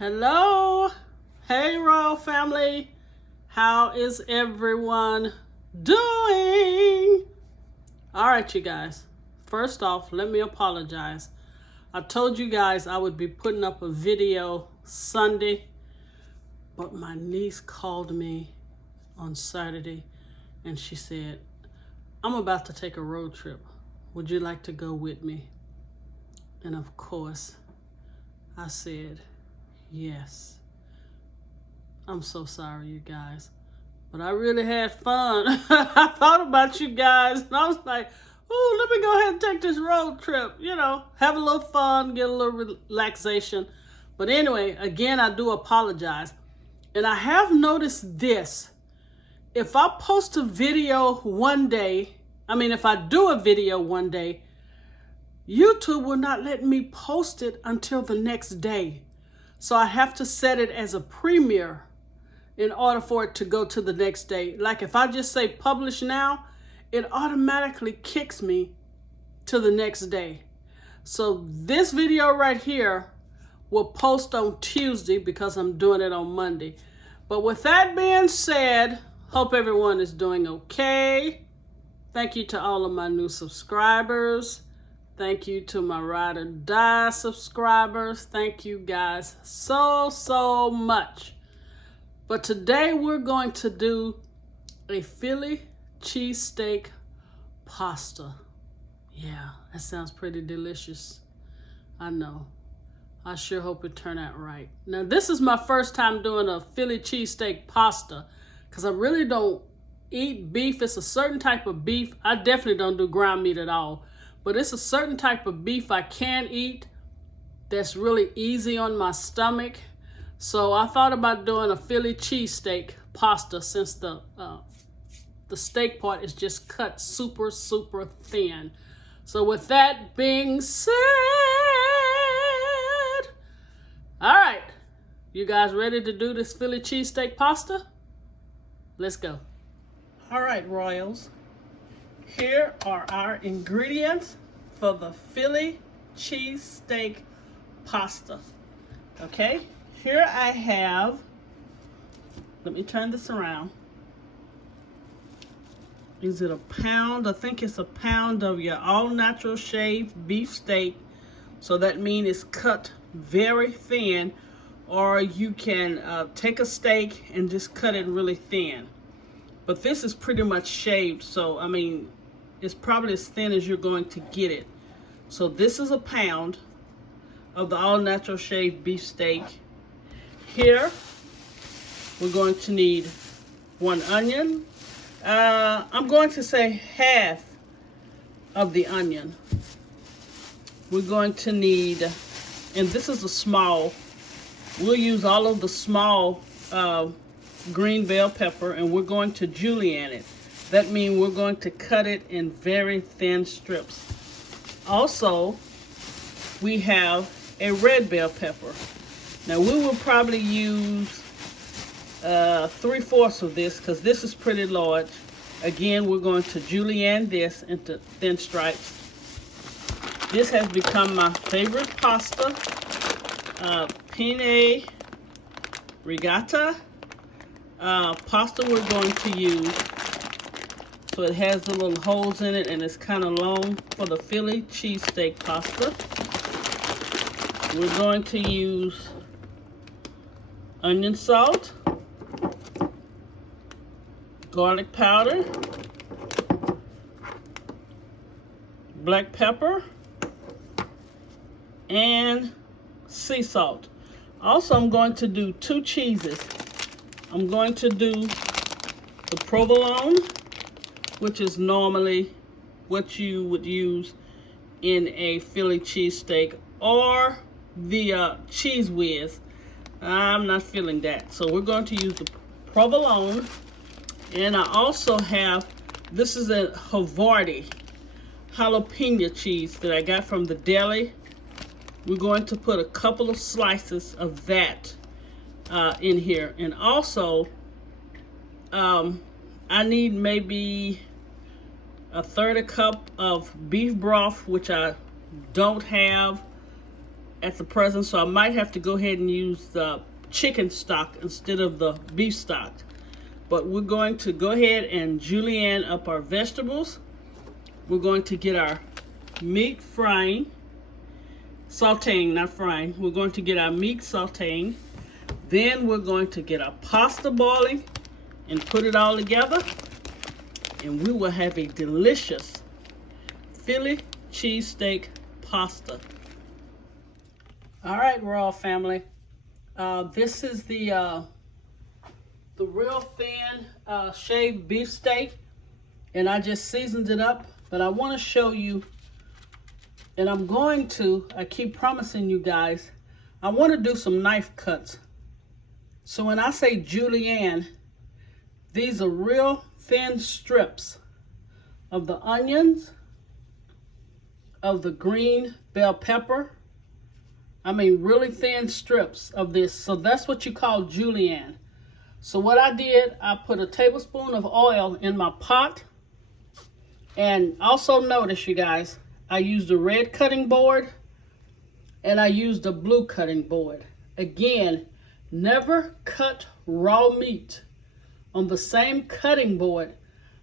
Hello, hey royal family, how is everyone doing? All right, you guys, first off, let me apologize. I told you guys I would be putting up a video Sunday, but my niece called me on Saturday and she said, I'm about to take a road trip. Would you like to go with me? And of course, I said, yes. I'm so sorry, you guys. But I really had fun. I thought about you guys, and I was like, ooh, let me go ahead and take this road trip. You know, have a little fun, get a little relaxation. But anyway, again, I do apologize. And I have noticed this. If I post a video one day, if I do a video one day, YouTube will not let me post it until the next day. So I have to set it as a premiere in order for it to go to the next day. Like if I just say publish now, it automatically kicks me to the next day. So this video right here will post on Tuesday because I'm doing it on Monday. But with that being said, hope everyone is doing okay. Thank you to all of my new subscribers. Thank you to my ride or die subscribers. Thank you guys so much. But today we're going to do a Philly cheesesteak pasta. Yeah, that sounds pretty delicious. I know. I sure hope it turned out right. Now this is my first time doing a Philly cheesesteak pasta because I really don't eat beef. It's a certain type of beef. I definitely don't do ground meat at all. But it's a certain type of beef I can eat that's really easy on my stomach. So I thought about doing a Philly cheesesteak pasta since the steak part is just cut super thin. So with that being said, all right, you guys ready to do this Philly cheesesteak pasta? Let's go. All right, Royals. Here are our ingredients for the Philly cheesesteak pasta. Okay, here I have, let me turn this around. Is it a pound? I think it's a pound of your all-natural shaved beef steak. So that means it's cut very thin, or you can take a steak and just cut it really thin. But this is pretty much shaved, so it's probably as thin as you're going to get it. So this is a pound of the all-natural shaved beef steak. Here, we're going to need 1 onion. I'm going to say half of the onion. We're going to need, and this is a small, we'll use all of the small green bell pepper, and we're going to julienne it. That means we're going to cut it in very thin strips. Also, we have a red bell pepper. Now we will probably use 3/4 of this because this is pretty large. Again, we're going to julienne this into thin stripes. This has become my favorite pasta. Penne rigate pasta we're going to use. So it has the little holes in it and it's kind of long for the Philly cheesesteak pasta. We're going to use onion salt, garlic powder, black pepper, and sea salt. Also, I'm going to do 2 cheeses. I'm going to do the provolone, which is normally what you would use in a Philly cheesesteak, or the cheese whiz. I'm not feeling that. So we're going to use the provolone. And I also have, this is a havarti jalapeno cheese that I got from the deli. We're going to put a couple of slices of that in here. And also, I need maybe 1/3 cup of beef broth, which I don't have at the present, so I might have to go ahead and use the chicken stock instead of the beef stock. But we're going to go ahead and julienne up our vegetables. We're going to get our meat frying, sauteing, not frying. We're going to get our meat sauteing. Then we're going to get our pasta boiling and put it all together. And we will have a delicious Philly cheesesteak pasta. All right, Royal family. This is the real thin shaved beef steak, and I just seasoned it up. But I want to show you, and I keep promising you guys, I want to do some knife cuts. So when I say julienne, these are real thin strips of the onions, of the green bell pepper. I mean, really thin strips of this. So that's what you call julienne. So what I did, I put a tablespoon of oil in my pot. And also notice, you guys, I used a red cutting board and I used a blue cutting board. Again, never cut raw meat on the same cutting board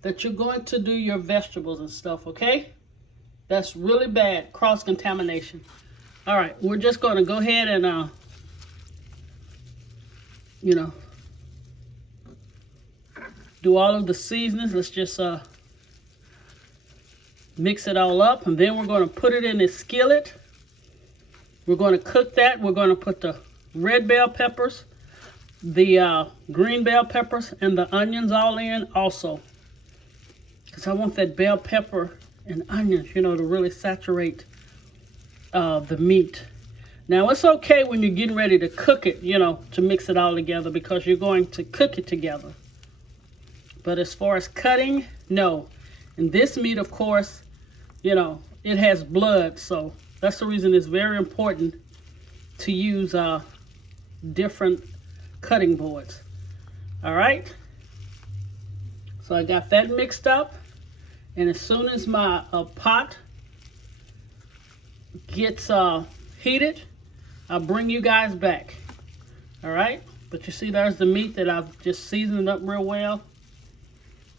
that you're going to do your vegetables and stuff, okay? That's really bad, cross-contamination. All right, we're just going to go ahead and, do all of the seasonings. Let's just mix it all up, and then we're going to put it in this skillet. We're going to cook that. We're going to put the red bell peppers, the green bell peppers, and the onions all in also, because I want that bell pepper and onions, to really saturate the meat. Now, it's okay when you're getting ready to cook it, to mix it all together, because you're going to cook it together. But as far as cutting, no. And this meat, of course, it has blood, so that's the reason it's very important to use different cutting boards. All right? So I got that mixed up, and as soon as my pot gets heated, I'll bring you guys back. All right? But you see, there's the meat that I've just seasoned up real well.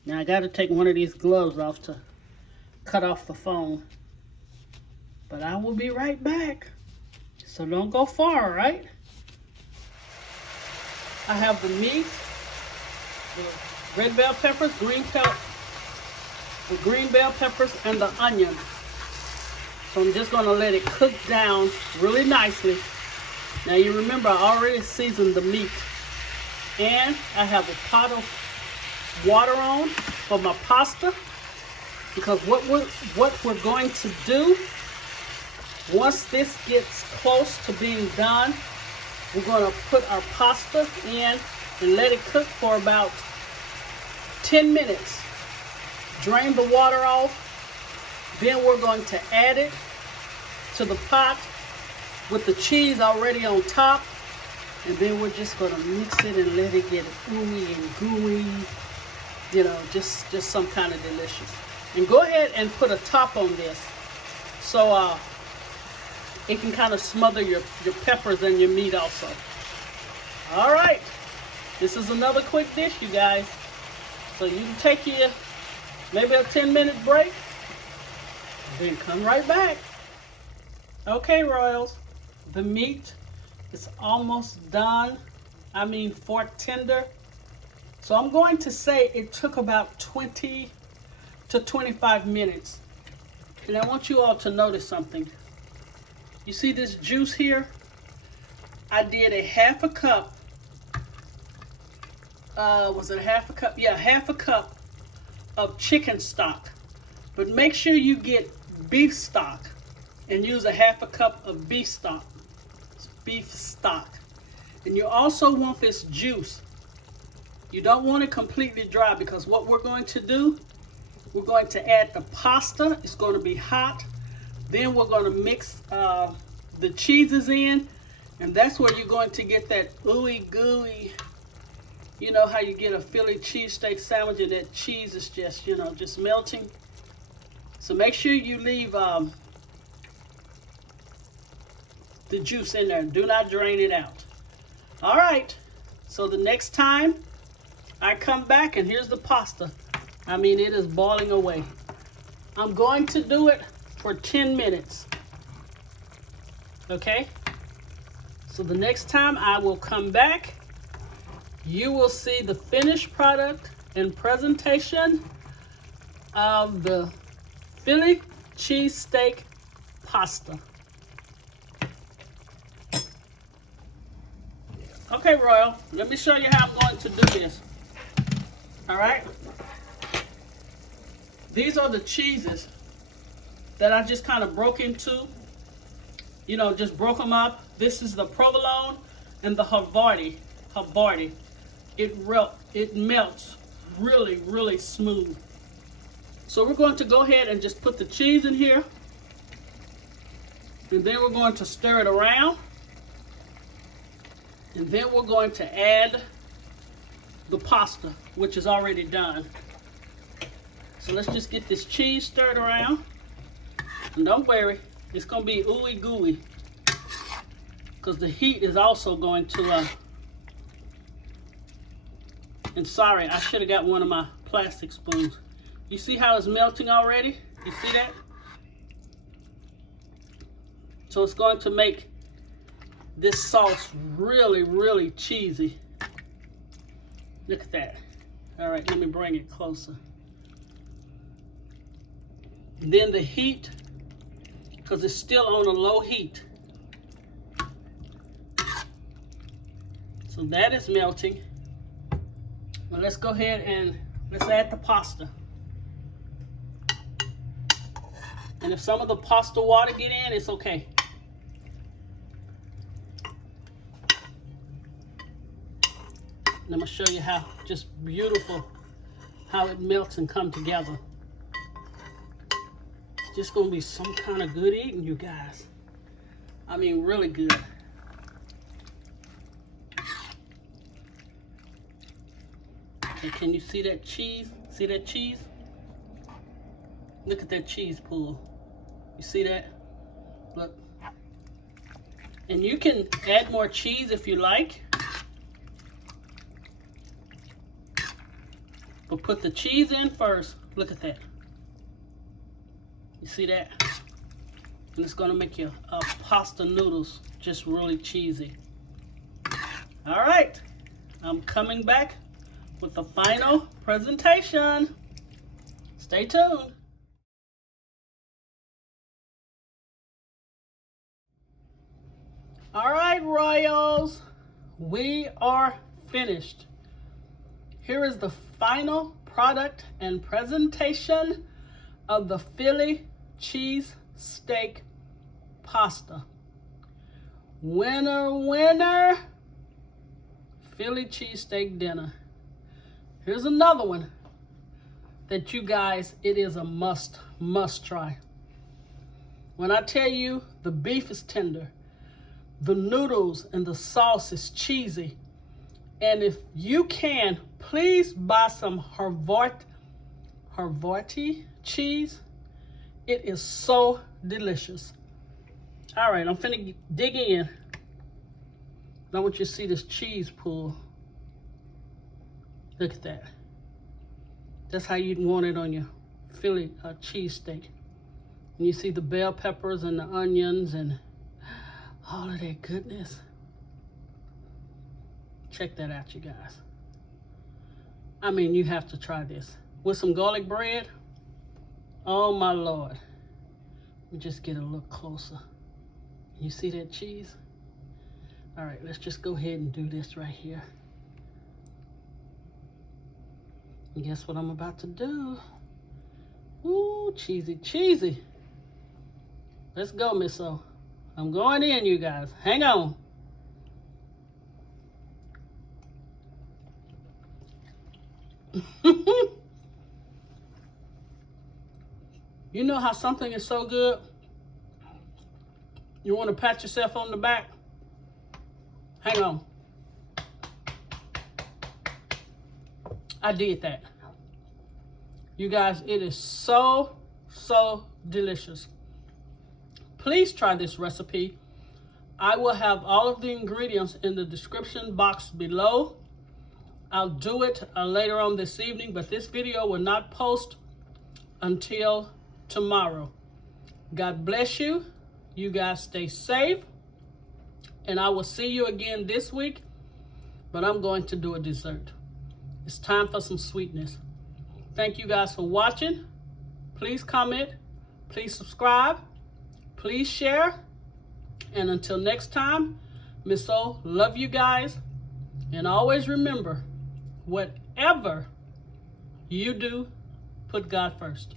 Now I got to take one of these gloves off to cut off the phone. But I will be right back. So don't go far, all right? I have the meat, the red bell peppers, the green bell peppers, and the onion. So I'm just going to let it cook down really nicely. Now you remember I already seasoned the meat. And I have a pot of water on for my pasta, because what we're going to do, once this gets close to being done, we're going to put our pasta in and let it cook for about 10 minutes. Drain the water off. Then we're going to add it to the pot with the cheese already on top, and then we're just going to mix it and let it get ooey and gooey. Just some kind of delicious. And go ahead and put a top on this, so it can kind of smother your peppers and your meat also. All right, this is another quick dish, you guys. So you can take your maybe a 10-minute break, then come right back. Okay, Royals, the meat is almost done. I mean, fork tender. So I'm going to say it took about 20 to 25 minutes. And I want you all to notice something. You see this juice here? I did a half a cup. Was it a half a cup? Yeah, half a cup of chicken stock. But make sure you get beef stock and use a half a cup of beef stock. Beef stock. And you also want this juice. You don't want it completely dry, because what we're going to do, we're going to add the pasta. It's going to be hot. Then we're going to mix the cheeses in, and that's where you're going to get that ooey gooey. You know how you get a Philly cheesesteak sandwich and that cheese is just, just melting. So make sure you leave the juice in there. Do not drain it out. All right, so the next time I come back, and here's the pasta. I mean, it is boiling away. I'm going to do it for 10 minutes. Okay? So the next time I will come back, you will see the finished product and presentation of the Philly cheesesteak pasta. Okay, Royal, let me show you how I'm going to do this. All right? These are the cheeses that I just kind of broke into. You know, just broke them up. This is the provolone and the havarti. It melts really, really smooth. So we're going to go ahead and just put the cheese in here. And then we're going to stir it around. And then we're going to add the pasta, which is already done. So let's just get this cheese stirred around. And don't worry, it's going to be ooey gooey, because the heat is also going to, and sorry, I should have got one of my plastic spoons. You see how it's melting already? You see that? So it's going to make this sauce really, really cheesy. Look at that. All right, let me bring it closer. Then the heat, because it's still on a low heat. So that is melting. Well, let's go ahead and let's add the pasta. And if some of the pasta water get in, it's okay. And I'm gonna show you how just beautiful how it melts and come together. Just gonna be some kind of good eating, you guys. I mean, really good. Okay, can you see that cheese? See that cheese? Look at that cheese pool. You see that? Look. And you can add more cheese if you like. But put the cheese in first. Look at that. You see that? And it's gonna make your pasta noodles just really cheesy. All right, I'm coming back with the final presentation. Stay tuned. All right, Royals, we are finished. Here is the final product and presentation of the Philly cheesesteak pasta. Winner, winner, Philly cheesesteak dinner. Here's another one that you guys, it is a must try. When I tell you the beef is tender, the noodles and the sauce is cheesy, and if you can, please buy some havarti cheese. It is so delicious. All right, I'm finna dig in. I want you to see this cheese pool. Look at that. That's how you'd want it on your Philly cheesesteak. And you see the bell peppers and the onions and all of that goodness. Check that out, you guys. I mean, you have to try this. With some garlic bread. Oh my Lord. Let me just get a look closer. You see that cheese? All right, let's just go ahead and do this right here. And guess what I'm about to do? Ooh, cheesy, cheesy. Let's go, Miss O. I'm going in, you guys. Hang on. You know how something is so good, you want to pat yourself on the back? Hang on. I did that. You guys, it is so delicious. Please try this recipe. I will have all of the ingredients in the description box below. I'll do it later on this evening, but this video will not post until tomorrow. God bless you. You guys stay safe. And I will see you again this week, but I'm going to do a dessert. It's time for some sweetness. Thank you guys for watching. Please comment. Please subscribe. Please share. And until next time, Miss O, love you guys. And always remember, whatever you do, put God first.